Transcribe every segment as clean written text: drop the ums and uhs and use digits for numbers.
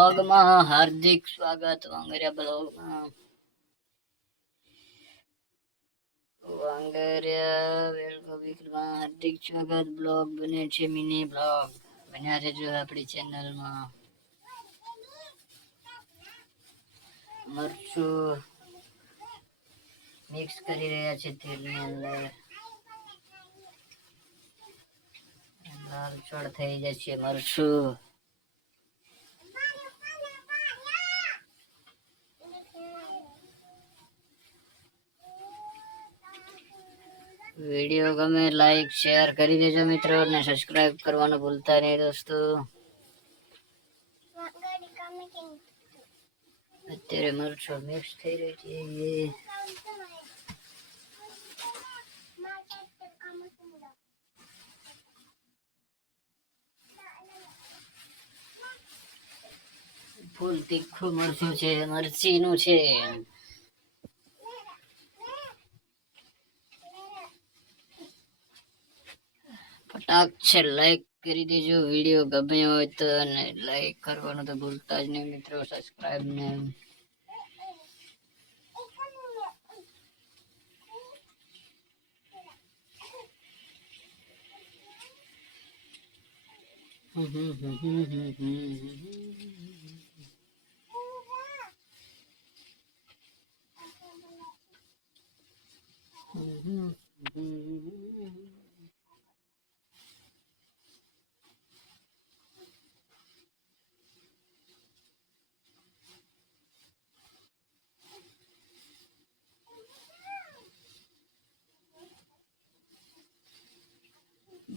બ્લોગમાં હાર્દિક સ્વાગત. વાંગરિયા બ્લોગમાં હાર્દિક સ્વાગત. બ્લોગ બને છે મિની બ્લોગ, બન્યા રહેજો આપણી ચેનલમાં. મરચું મિક્સ કરી રહ્યા છે તેલની અંદર. લાલ ચડ થઈ જશે મરચું. વિડીયો ગમે લાઈક શેર કરી દેજો મિત્રો, અને સબસ્ક્રાઇબ કરવાનું ભૂલતા નહીં દોસ્તો. અત્યારે મરચું મિક્સ થઈ રહી છે. ફૂલ તીખું મરચું છે, મરચીનું છે. ફટાક છે લાઈક કરી દેજો. વિડીયો ગમે હોય તો, અને લાઈક કરવાનું તો ભૂલતા જ નહીં મિત્રો, સબસ્ક્રાઇબ ને.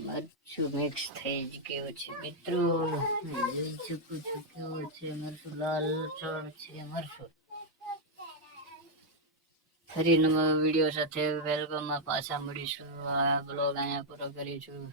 મરચું મિક્સ થઈ જ ગયું છે મિત્રો, જોઈ શકું છું કેવો છે મરચું, લાલ ચડ છે મરચું. ફરી નવા વિડીયો સાથે વેલકમમાં પાછા મળીશું. આ બ્લોગ અહીંયા પૂરો કરીશું.